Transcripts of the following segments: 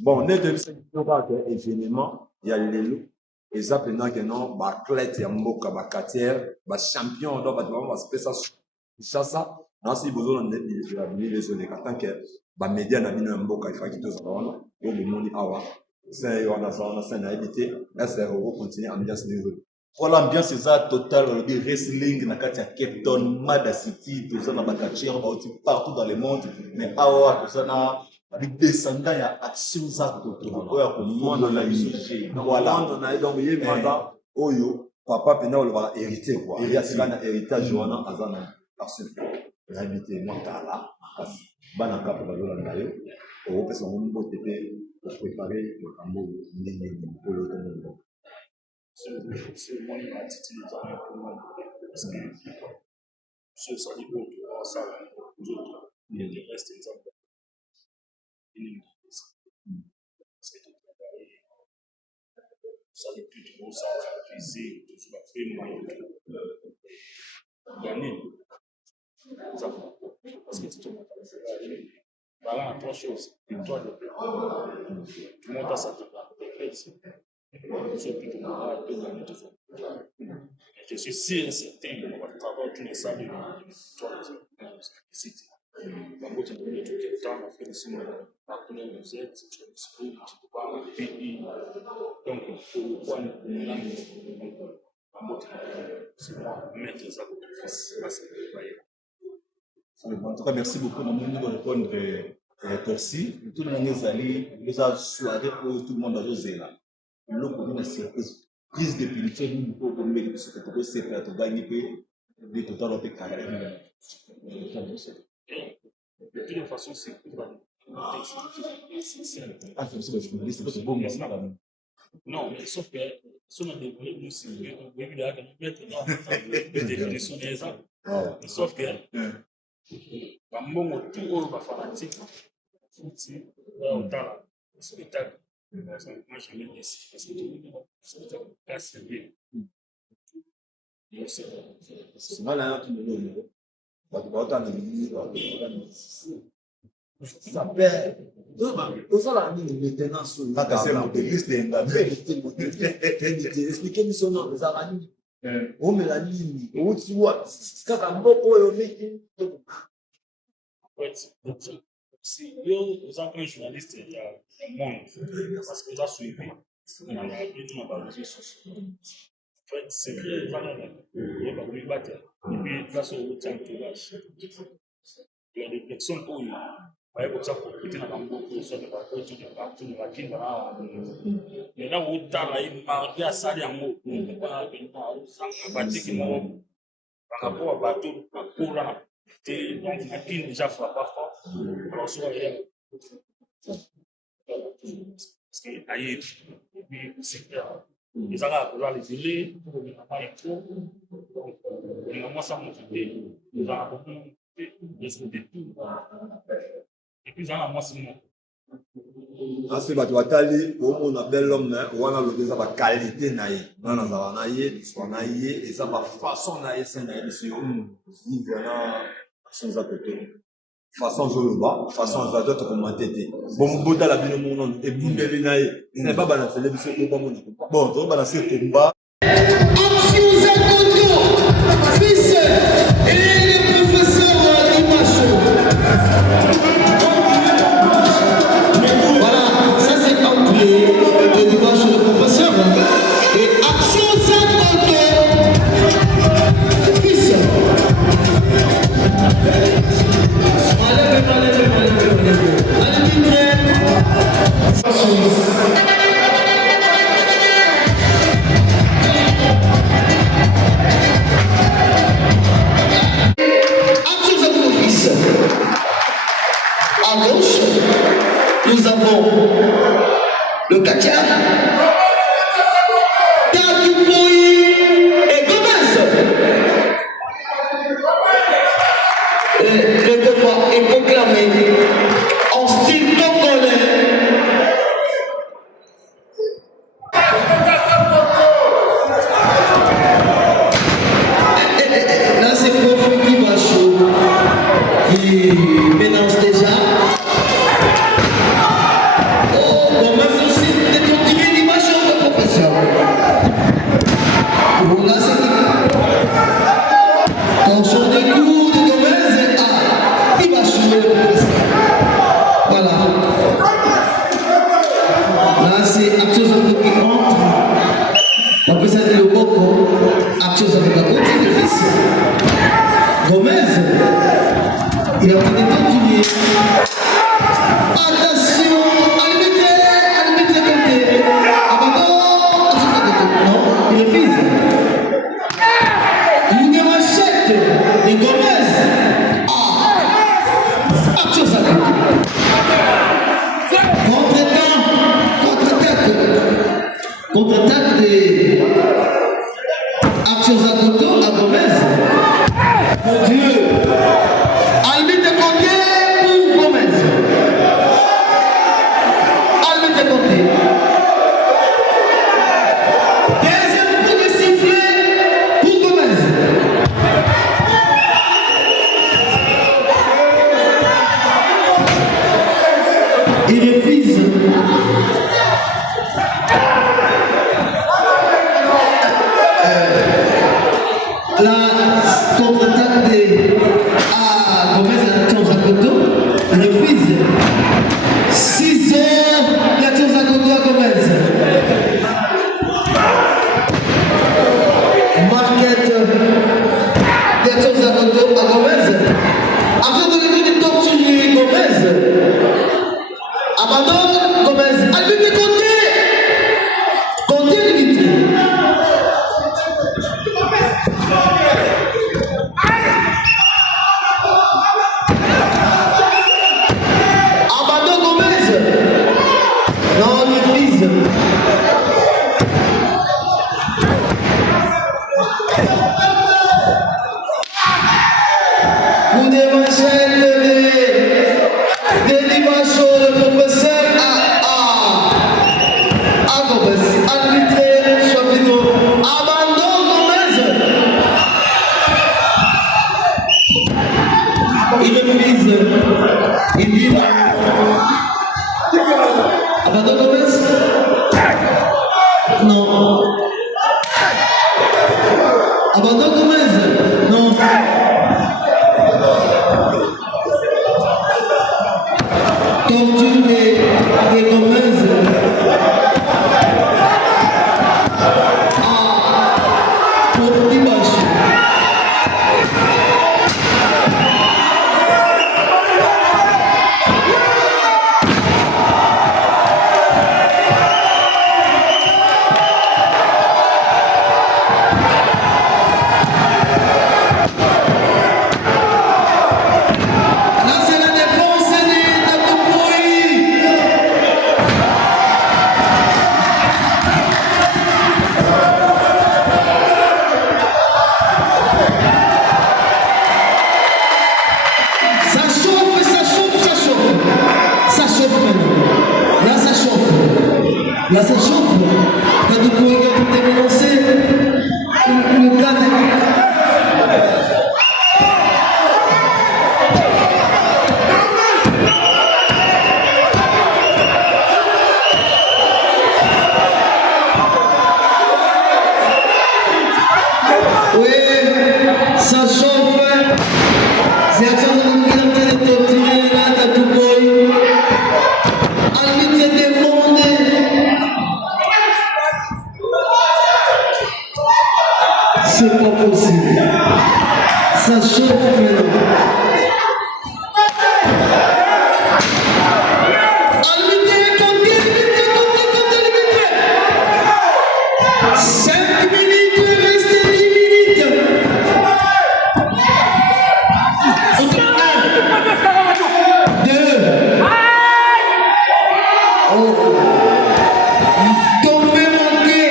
Bon, on est de événement, il y a l'élu. Et ça, pendant que non, bah, clé, il y a Mboka, bah, Katier, bah, champion, donc, bah, c'est ça, ça. Non, si vous avez les zones, tant que, bah, média n'a pas Mboka, il faut qu'il te soit là. Donc, le monde, awa. C'est, on a ça, on a évité. Là, c'est, on va continuer à ambiance niveau. Voilà, ambiance c'est ça totale, le wrestling, na Katia Cape Town, Mada City, tout ça, na Bakachir, partout dans le monde. Mais awa, tout ça, na, les descendants, il y a action ça, tout le monde en a eu. Voilà, on a eu donc, il y a madame, Oyo, papa, pendant le va hériter, quoi. Il y a un héritage, Johanna, Azana, parce que, réalité, moi, là, Banaka, pour la Nayo, au fait, son monde, c'était pour préparer le Cambo, pour le temps. C'est mon attitude parce que ce sont des mots qui ont ça, il y a des restes exemples. Parce que tu travailles, ça n'est plus trop, ça va viser, tu vas faire moyen de gagner. Parce que tu te montres à la voilà, trois choses. Toi, tu montes à ça, tu je suis sûr et certain qu'on va travailler tous les salles de toi, ici. Dans votre monde, tout le temps, on fait ici, partenaire vous êtes, tu es disponible, tu peux pas payer. Donc, pour le point de langue, dans votre monde, c'est moi, mettre ça pour que tu fasses. En tout cas, merci beaucoup. Nous allons répondre merci. Tout le monde est allé, nous avons soiré pour tout le monde à Rosella. Nous avons une surprise, prise de punition, nous avons mis ce que tu sais, pour gagner le total de carrière. De toute façon, c'est pour ah, c'est bon, merci. Non, mais sauf que si on a développé nous, c'est mettre dans la définition des exemples. Sauf que bon, tout le monde fanatique, foutu, autant le spectacle. Moi, j'aime bien ici parce que tout le monde spectacle casse bien. C'est mal à tout le monde. Ça perd. Aux la ligne maintenance. Expliquez-nous son nom, les araignées. On met la ligne. On dit what? Quand on on met si vous êtes un journaliste, il y a un monde. Parce que vous avez suivi. On a appris dans les réseaux sociaux. En fait, c'est que vous avez battu. Et puis, grâce au entourage, il y a des personnes où il y a des personnes qui ont beaucoup de choses, mais là où il y a des mots, par rapport à bateau, donc la pile déjà frappe pas fort, alors soit parce que ailleurs, c'est clair. Les Arabes, là, les délais, donc, ça motivé, les Arabes, et puis, ça, moi, c'est moi. Ensuite, tu as on appelle l'homme, on a la qualité naïe. On a naïe, soit naïe, et ça va façon naïe, c'est naïe, c'est il voilà, sans à côté. Façon Zoloba, façon Zaza, tu commenter. Bon, Bouddha la bino mon et Boundeli naïe. Ce n'est pas balancé, les bisous au bon. Bon, tu vas balancer le combat. Fils et le professeur Dimacho. Le dimanche le professeur et action 50 fils. Allez, Wapesa ni Loboko, action za Kakakoti de fils. Gomez, il a pris des temps du attention, à limiter côté. Abandon, action za Kakakoti. Non, il refuse. Une machette de Gomez. Action za Kakakoti. Contre-attaque des actions à Koto à Gomez. Mon Dieu! Albi de côté pour Gomez. Albi de côté. Deuxième coup de sifflet pour Gomez. Il refuse. La contre-attaque de Gomez à Tchonzakoto refuse. 6 heures, la Tchonzakoto à Gomez. Marquette de Tchonzakoto à Gomez. Afin de l'équipe de torturer Gomez. Abandonne Gomez. À lui de côté. Côté limité. Abandon Gomez. Non, il refuse. Coup de manchette de Limacho, le professeur à Gomez. Arbitré, chapitre. Abandon Gomez. Il refuse. Il dit abandon Gomez. Non. Abandon Gomez. Non. Torture de Gomez. Pour Dimash. Là, c'est la défense de Takopoui. Ça chauffe, ça chauffe, ça chauffe. Ça chauffe maintenant. Là, ça chauffe. Là, ça chauffe. Takopoui est en train de dénoncer le cadre. Oui, ça chauffe. C'est action de qui est en train de torturer là, Takopoui. Arbitre des mondes. C'est pas possible. Ça chauffe maintenant. Arbitre, comptez, limité. 5 minutes, il reste 10 minutes. Deux. Oh. Tombé manqué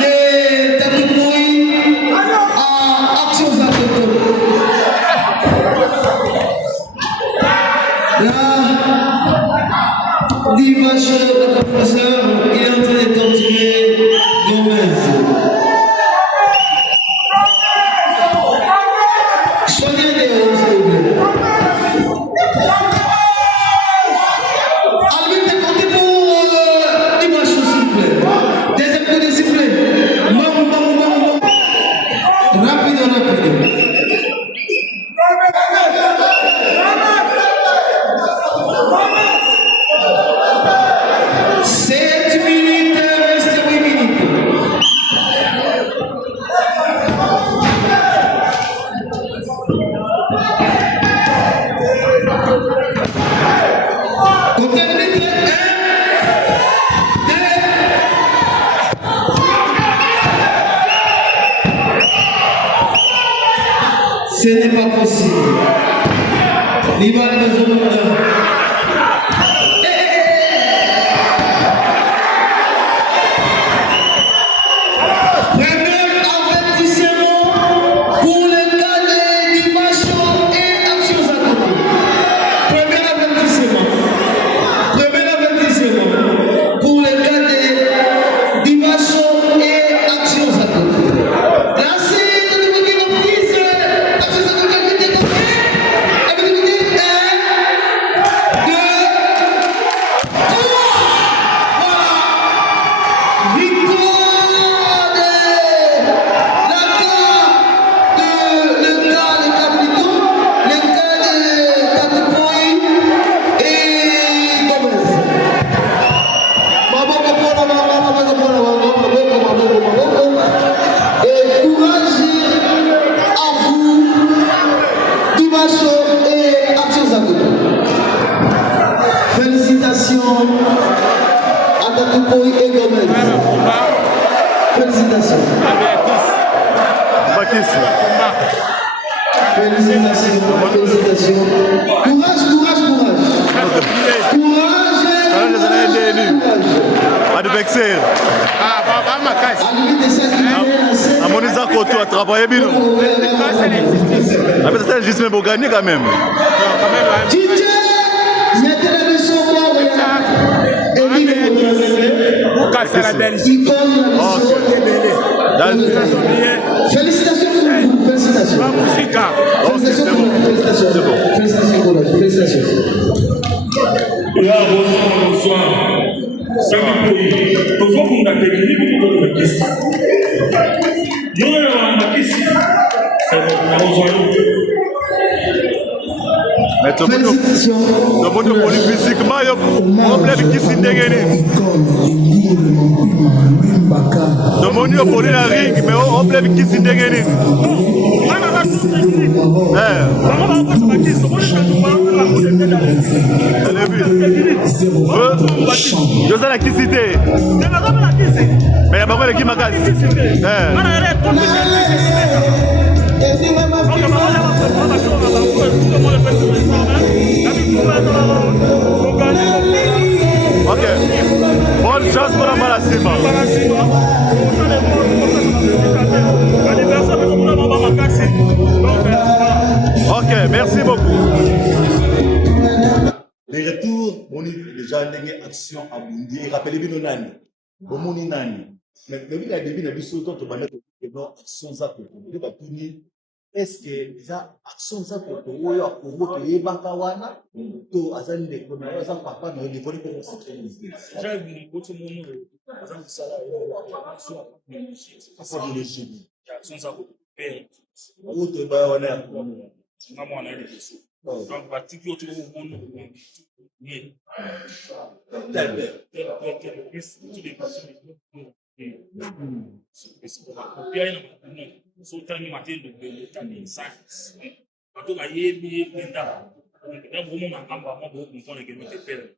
de Takopoui à Action Zakoto. Là, Dimash, le professeur, il est en train de torturer Ce n'est pas possible. L'Ivan est au monde. Gagner quand même. Félicitations. Mais tout le monde physiquement, il y a un problème qui s'est dégagé. Tout le monde est dans la ring, mais un problème qui s'est dégagé. Je sais la qui cité. Mais il y a pas de qui m'a Ok. Bonne chance pour la Malassima. Ok, merci beaucoup. Les retours, on est déjà en action à Bundi. Rappelez-vous nos nani. Bon, nani. Mais le but début de l'histoire, quand on va mettre nos actions à côté, est-ce que les actions à côté, ou alors pour votre ébakawana, to azan de kona, azan papa na de voler pour cette business. J'ai vu beaucoup de monde, azan de salaire, action à côté, actions à côté. Ou te bawana. Maman on a des sous. Donc parti que tu veux monde, oui. Tel bel. Tous les personnes. Kopia ina so tani matendo beleta ni science bato ba yebi benda na bomo na kamba mo bo mpona ke note pele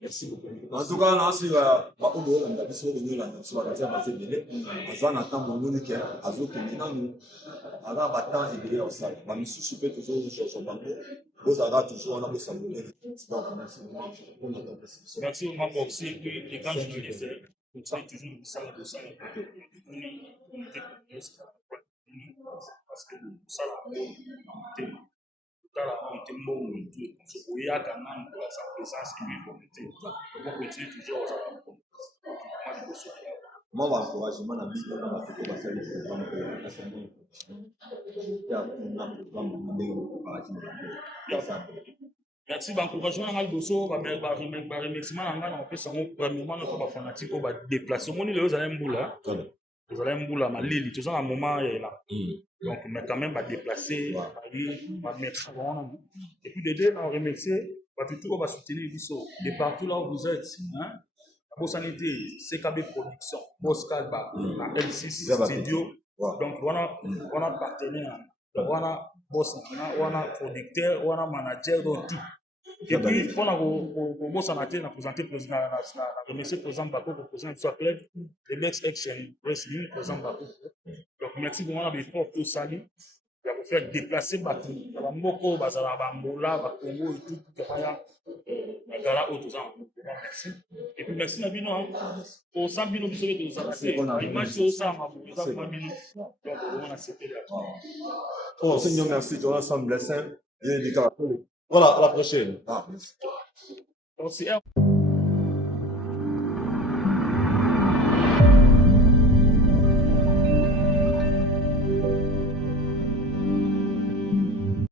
Merci beaucoup. En tout cas, on a su on a besoin de nous là, sur la terre basée belé. Azan attend mon nom qui azo que nous ala battant et belé au sol. Ma mission super toujours sur son bandeau. Vous avez toujours on a besoin de nous. Donc merci au membre aussi et quand je me disais on sait toujours ça de ça parce que ça la on était bon so oya kana pour sa présence et lui volonté on continue toujours à moi encouragement na vie on a fait passer le programme pour la personne merci d'encouragement à l'Alboso, remerciement à l'Angana, on peut savoir premièrement notre fanatique au bas déplacer. Mon île, vous allez m'boula, ma Lille, tout ça à un moment est là. Donc, mais quand même, va déplacer, va mettre et puis de deux, on remercie, va tout va soutenir l'ISO. Et partout là où vous êtes, hein, la Boss Sanité, CKB Production, Boss Kalba, la L6 Studio, donc on a partenaire, on a boss, on a producteur, on a manager, donc tout. Et puis, pour la Boss Sanité, on a présenté remercier président Bako pour présenter soit club, le Next Action Wrestling, président Bako. Donc, merci vraiment na effort to sali ya ko faire déplacer bato ba moko bazala ba mbola ba Congo et tout pour kaya na gala auto ça merci et puis merci na bino pour ça bino biso de ça image ça ma pour ça ma bino donc on a c'était là Oh, Seigneur, merci. Tu as ensemble blessé. Bien éduqué. Voilà, à la prochaine. Ah. donc c'est